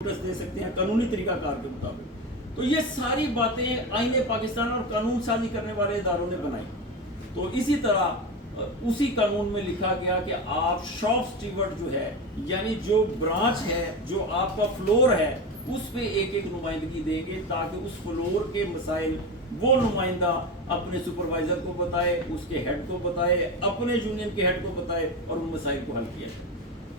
दे सकते हैं कानूनी तरीका कार के मुताबिक। तो ये सारी बातें आईने पाकिस्तान और कानून साजी करने वाले इदारों ने बनाई। तो इसी तरह उसी कानून में लिखा गया कि आप शॉप स्टीवर्ड जो है, यानी जो ब्रांच है, जो आपका फ्लोर है, उस पे एक एक नुमाइंदगी देंगे ताकि उस फ्लोर के मसाइल वो नुमाइंदा अपने सुपरवाइजर को बताए, उसके हेड को बताए, अपने यूनियन के हेड को बताए और उन मसाइल को हल किया।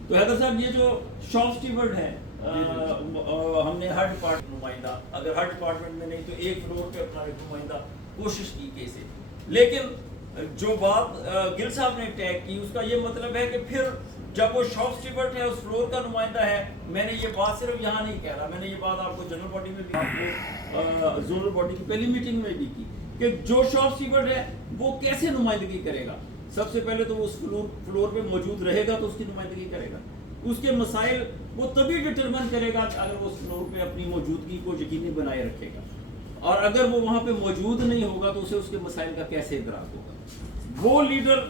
तो हैदर साहब, ये जो शॉप स्टीवर्ड है, हमने हर डिपार्टमेंट नुमाइंदा, अगर हर डिपार्टमेंट में नहीं तो एक फ्लोर पे अपना एक नुमाइंदा कोशिश की कि इसे, लेकिन जो बात गिल साहब ने टैग की उसका ये मतलब है कि फिर जब वो शॉप स्टीवर्ड है, उस फ्लोर का नुमाइंदा है, मैंने ये बात सिर्फ यहाँ नहीं कह रहा, मैंने ये बात आपको जनरल बॉडी में भी, आपको जोनल बॉडी की पहली मीटिंग में भी की कि जो शॉप स्टीवर्ड है वो कैसे नुमाइंदगी करेगा। सबसे पहले तो वो उस फ्लोर पे मौजूद रहेगा तो उसकी नुमाइंदगी करेगा, उसके मसाइल वो तभी डिटरमिन करेगा अगर वो उस फ्लोर पे अपनी मौजूदगी को यकीनी बनाए रखेगा, और अगर वो वहाँ पे मौजूद नहीं होगा तो उसे उसके मसाइल का कैसे इदराक होगा। वो लीडर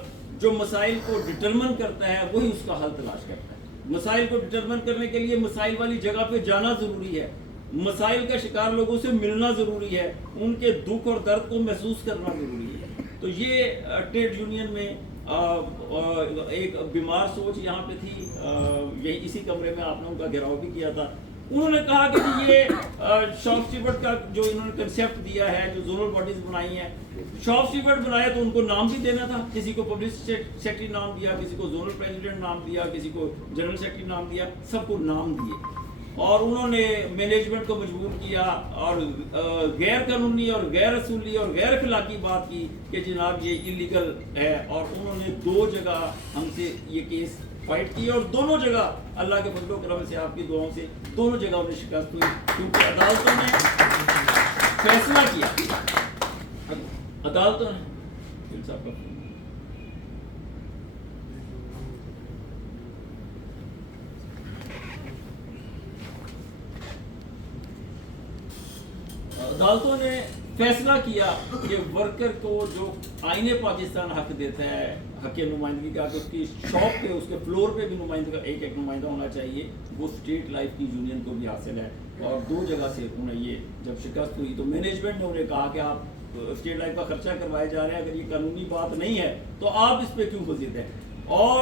जो मसाइल को डिटरमिन करता है वही उसका हल तलाश करता है। मसाइल को डिटरमिन करने के लिए मसाइल वाली जगह पे जाना ज़रूरी है, मसाइल का शिकार लोगों से मिलना ज़रूरी है, उनके दुख और दर्द को महसूस करना ज़रूरी है। तो ये ट्रेड यूनियन में एक बीमार सोच यहाँ पे थी, यही इसी कमरे में आपने उनका घेराव भी किया था। उन्होंने कहा कि ये शॉप स्टीवर्ड का जो इन्होंने कंसेप्ट दिया है, जो जोनल बॉडीज बनाई हैं, शॉप स्टीवर्ड बनाया तो उनको नाम भी देना था। किसी को पब्लिक सेक्रेटरी नाम दिया, किसी को जोनल प्रेसिडेंट नाम दिया, किसी को जनरल सेक्रेटरी नाम दिया, सबको नाम दिए, और उन्होंने मैनेजमेंट को मजबूर किया और गैर कानूनी और गैर असूली और गैर अखलाकी बात की कि जनाब ये इलीगल है। और उन्होंने 2 जगह हमसे ये केस फाइट की और दोनों जगह अल्लाह के फजल करम से, आपकी दुआओं से, दोनों जगह उन्हें शिकस्त हुई, क्योंकि अदालतों ने फैसला किया, अदालतों ने अदालतों ने फैसला किया कि वर्कर को जो आईने पाकिस्तान हक देता है, हक नुमाइंदगी का, तो उसकी शॉप पे, उसके फ्लोर पे भी नुमाइंदा, एक नुमाइंदा होना चाहिए, वो स्टेट लाइफ की यूनियन को भी हासिल है। और 2 जगह से उन्हें ये जब शिकस्त हुई तो मैनेजमेंट ने उन्हें कहा कि आप स्टेट लाइफ का खर्चा करवाए जा रहे हैं, अगर ये कानूनी बात नहीं है तो आप इस पर क्यों फजीद हैं। और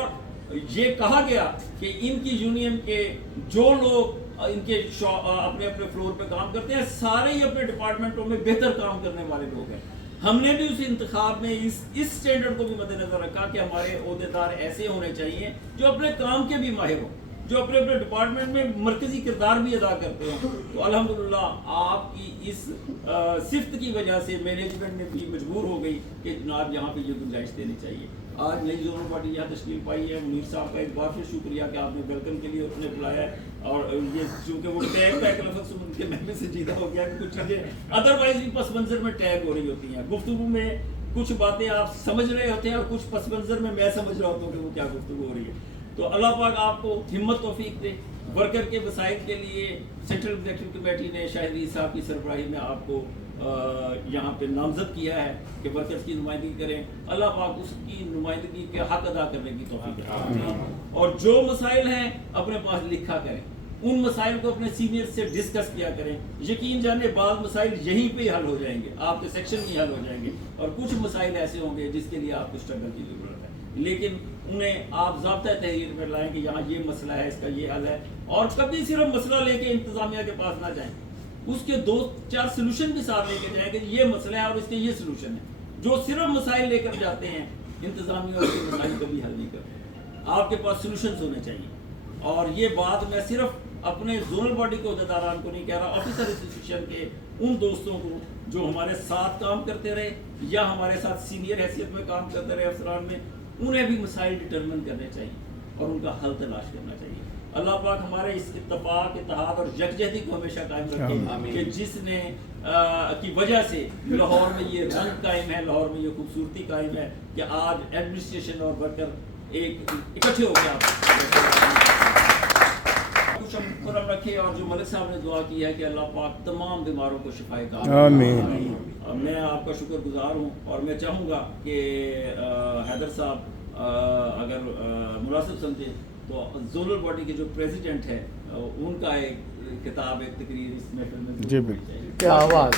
ये कहा गया कि इनकी यूनियन के जो लोग इनके अपने अपने फ्लोर पे काम करते हैं, सारे ही अपने डिपार्टमेंटों में बेहतर काम करने वाले लोग हैं। हमने भी उस इंतखाब में इस स्टैंडर्ड को भी मद्देनजर रखा कि हमारे ओहदेदार ऐसे होने चाहिए जो अपने काम के भी माहिर हों, जो अपने अपने डिपार्टमेंट में मरकजी किरदार भी अदा करते हो। तो अल्हम्दुलिल्लाह आपकी इस सिफ्त की वजह से मैनेजमेंट ने भी मजबूर हो गई कि जनाब यहाँ पे ये गुंजाइश देनी चाहिए। आज नई जोनल बॉडी यहाँ तश्कील पाई है। मुनीर साहब का एक बार फिर शुक्रिया कि आपने वेलकम के लिए उसने बुलाया है, और ये चूँकि वो टैग लफ्ज़ सुन के मैं भी संजीदा हो गया कि कुछ चीज़ें अदरवाइज भी पस मंज़र में टैग हो रही होती हैं। गुफ्तगू में कुछ बातें आप समझ रहे होते हैं और कुछ पस मंज़र में मैं समझ रहा होता हूँ कि वो क्या गुफ्तगू हो रही है। तो अल्लाह पाक आपको हिम्मत तौफीक दे। वर्कर के वसाइल के लिए सेंट्रल एग्जीक्यूटिव कमेटी ने शाहिद साहब की सरबराही में आपको यहाँ पे नामजद किया है कि वर्कर्स की नुमाइंदगी करें। अल्लाह पाक उसकी नुमाइंदगी के हक अदा करने की तौफीक दे, और जो मसाइल हैं अपने पास लिखा करें, उन मसाइल को अपने सीनियर से डिस्कस किया करें। यकीन जाने बाद मसाइल यहीं पे हल हो जाएंगे, आपके सेक्शन में हल हो जाएंगे, और कुछ मसाइल ऐसे होंगे जिसके लिए आपको स्ट्रगल की जरूरत है, लेकिन उन्हें आप ज़ाब्ता तहरीर में लाएं कि यहाँ ये मसला है, इसका ये हल है। और कभी सिर्फ मसला लेके इंतज़ामिया के पास ना जाएं, उसके 2-4 सोल्यूशन भी साथ लेके जाएं कि ये मसला है और इसके ये सोल्यूशन है। जो सिर्फ मसाइल लेकर जाते हैं इंतज़ामिया उसके मसाइल कभी हल नहीं करते, आपके पास सोल्यूशन होने चाहिए। और ये बात मैं सिर्फ अपने जोनल बॉडी के अहदेदारान को नहीं कह रहा, ऑफिसर एसोसिएशन के उन दोस्तों को जो हमारे साथ काम करते रहे या हमारे साथ सीनियर हैसियत में काम करते रहे अफसरान में, उन्हें भी मसाइल डिटरमिन करने चाहिए और उनका हल तलाश करना चाहिए। अल्लाह पाक हमारे इस इत्तेफाक, इत्तेहाद और यकजहती को हमेशा कायम रखे कि जिसने की वजह से लाहौर में ये रंग कायम है, लाहौर में ये खूबसूरती कायम है कि आज एडमिनिस्ट्रेशन और वर्कर एक इकट्ठे हो गए खुशम रखे। और जो मलिक साहब ने दुआ की है कि अल्लाह पाक तमाम बीमारों को शिफाए का आमीन। मैं आपका शुक्रगुजार हूँ, और मैं चाहूँगा कि हैदर साहब अगर मुनासिब समझे तो जोनल बॉडी के जो प्रेसिडेंट है उनका एक کتاب ایک تقریر اس محفل میں جی ہونی بالکل. چاہیے. کیا آواز